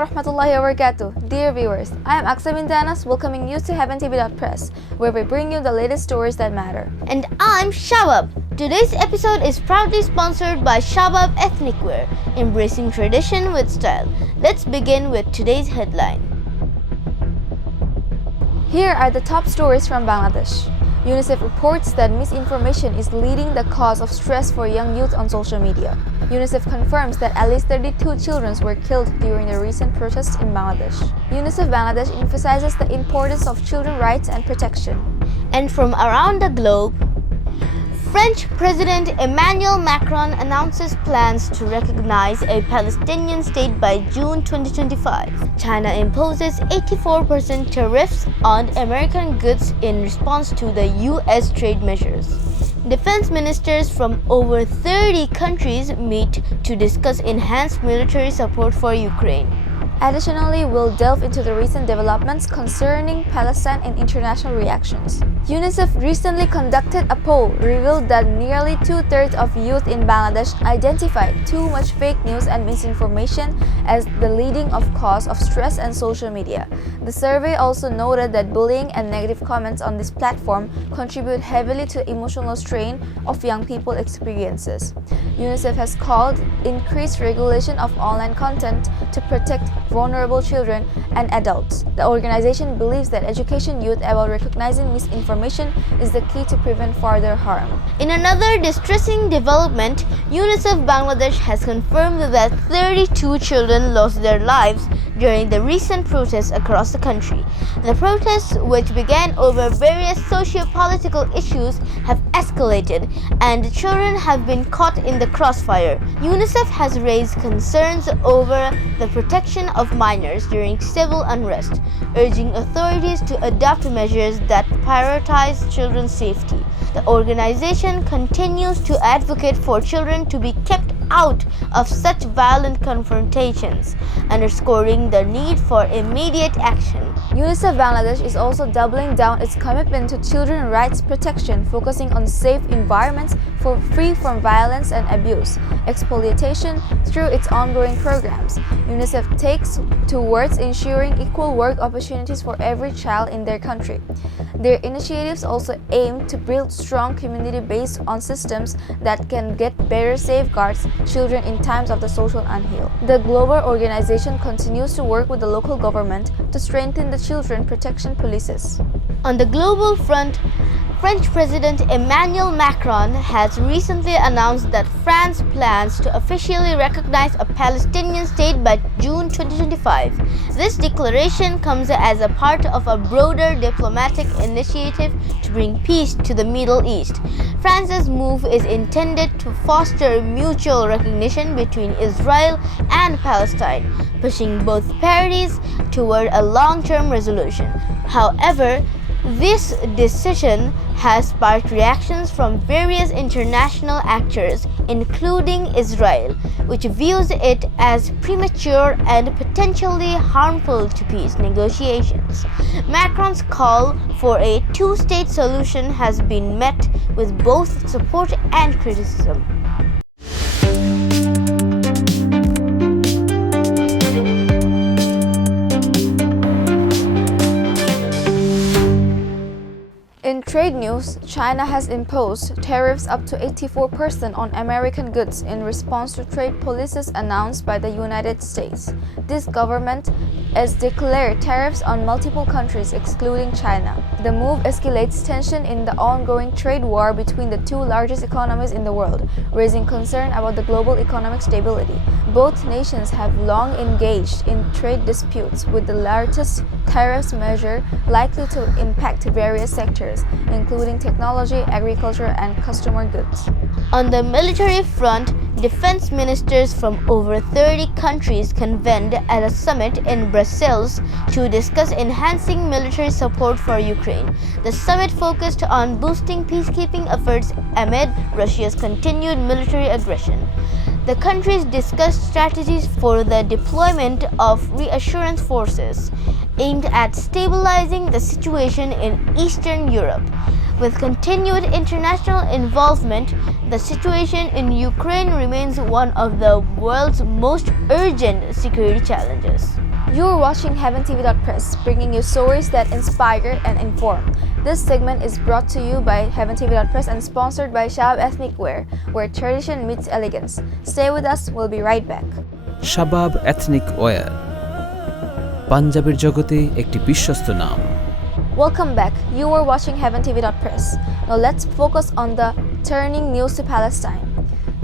warahmatullahi wabarakatuh. Dear viewers, I am Aqsa welcoming you to TV.Press, where we bring you the latest stories that matter. And I'm Shabab. Today's episode is proudly sponsored by Shabab Ethnic Wear, embracing tradition with style. Let's begin with today's headline. Here are the top stories from Bangladesh. UNICEF reports that misinformation is leading the cause of stress for young youth on social media. UNICEF confirms that at least 32 children were killed during the recent protests in Bangladesh. UNICEF Bangladesh emphasizes the importance of children's rights and protection. And from around the globe, French President Emmanuel Macron announces plans to recognize a Palestinian state by June 2025. China imposes 84% tariffs on American goods in response to the US trade measures. Defense ministers from over 30 countries meet to discuss enhanced military support for Ukraine. Additionally, we'll delve into the recent developments concerning Palestine and international reactions. UNICEF recently conducted a poll revealed that nearly two-thirds of youth in Bangladesh identified too much fake news and misinformation as the leading cause of stress and social media. The survey also noted that bullying and negative comments on this platform contribute heavily to the emotional strain of young people's experiences. UNICEF has called increased regulation of online content to protect vulnerable children and adults. The organization believes that educating youth about recognizing misinformation is the key to prevent further harm. In another distressing development, UNICEF Bangladesh has confirmed that 32 children lost their lives during the recent protests across the country. The protests, which began over various socio-political issues, have escalated and children have been caught in the crossfire. UNICEF has raised concerns over the protection of minors during civil unrest, urging authorities to adopt measures that prioritize children's safety. The organization continues to advocate for children to be kept out of such violent confrontations, underscoring the need for immediate action. UNICEF Bangladesh is also doubling down its commitment to children's rights protection, focusing on safe environments free from violence and abuse, exploitation through its ongoing programs. UNICEF takes towards ensuring equal work opportunities for every child in their country. Their initiatives also aim to build strong community based on systems that can get better safeguards children in times of the social upheaval. The global organization continues to work with the local government to strengthen the children protection policies. On the global front, French President Emmanuel Macron has recently announced that France plans to officially recognize a Palestinian state by June 2025. This declaration comes as a part of a broader diplomatic initiative to bring peace to the Middle East. France's move is intended to foster mutual recognition between Israel and Palestine, pushing both parties toward a long-term resolution. However, this decision has sparked reactions from various international actors, including Israel, which views it as premature and potentially harmful to peace negotiations. Macron's call for a two-state solution has been met with both support and criticism. In trade news, China has imposed tariffs up to 84% on American goods in response to trade policies announced by the United States. This government has declared tariffs on multiple countries excluding China. The move escalates tension in the ongoing trade war between the two largest economies in the world, raising concern about the global economic stability. Both nations have long engaged in trade disputes, with the latest tariffs measure likely to impact various sectors, including technology, agriculture, and consumer goods. On the military front, defense ministers from over 30 countries convened at a summit in Brussels to discuss enhancing military support for Ukraine. The summit focused on boosting peacekeeping efforts amid Russia's continued military aggression. The countries discussed strategies for the deployment of reassurance forces aimed at stabilizing the situation in Eastern Europe. With continued international involvement, the situation in Ukraine remains one of the world's most urgent security challenges. You're watching heaventunebd, bringing you stories that inspire and inform. This segment is brought to you by heaventunebd and sponsored by Shabab Ethnic Wear, where tradition meets elegance. Stay with us, we'll be right back. Shabab ethnic wire পাঞ্জাবের জগতে একটি বিশ্বস্ত নাম। Welcome back. You are watching heaventunebd. Now let's focus on the turning news to Palestine.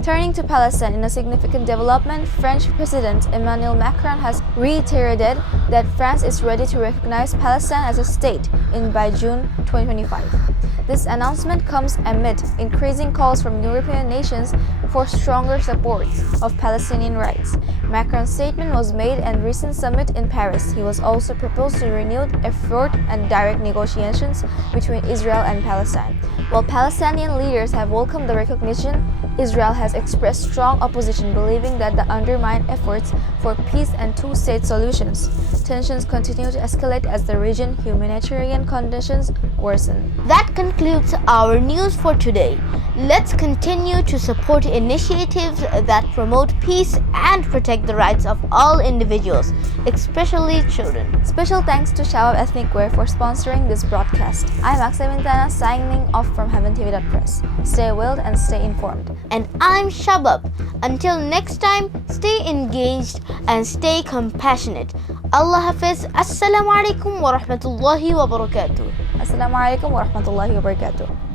Turning to Palestine, in a significant development, French President Emmanuel Macron has reiterated that France is ready to recognize Palestine as a state by June 2025. This announcement comes amid increasing calls from European nations for stronger support of Palestinian rights. Macron's statement was made at a recent summit in Paris. He was also proposed to renewed effort and direct negotiations between Israel and Palestine. While Palestinian leaders have welcomed the recognition, Israel has expressed strong opposition, believing that the undermine efforts for peace and two-state solutions. Tensions continue to escalate as the region humanitarian conditions worsen. That concludes our news for today. Let's continue to support initiatives that promote peace and protect the rights of all individuals, especially children. Special thanks to Shabab Ethnic Wear for sponsoring this broadcast. I'm Aqsa Shabab signing off from heaventunebd. Stay well and stay informed. And I'm Shabab. Until next time, stay engaged and stay compassionate. Allah Hafiz. Assalamu alaikum wa rahmatullahi wa barakatuh. Assalamu alaikum wa rahmatullahi wa barakatuh.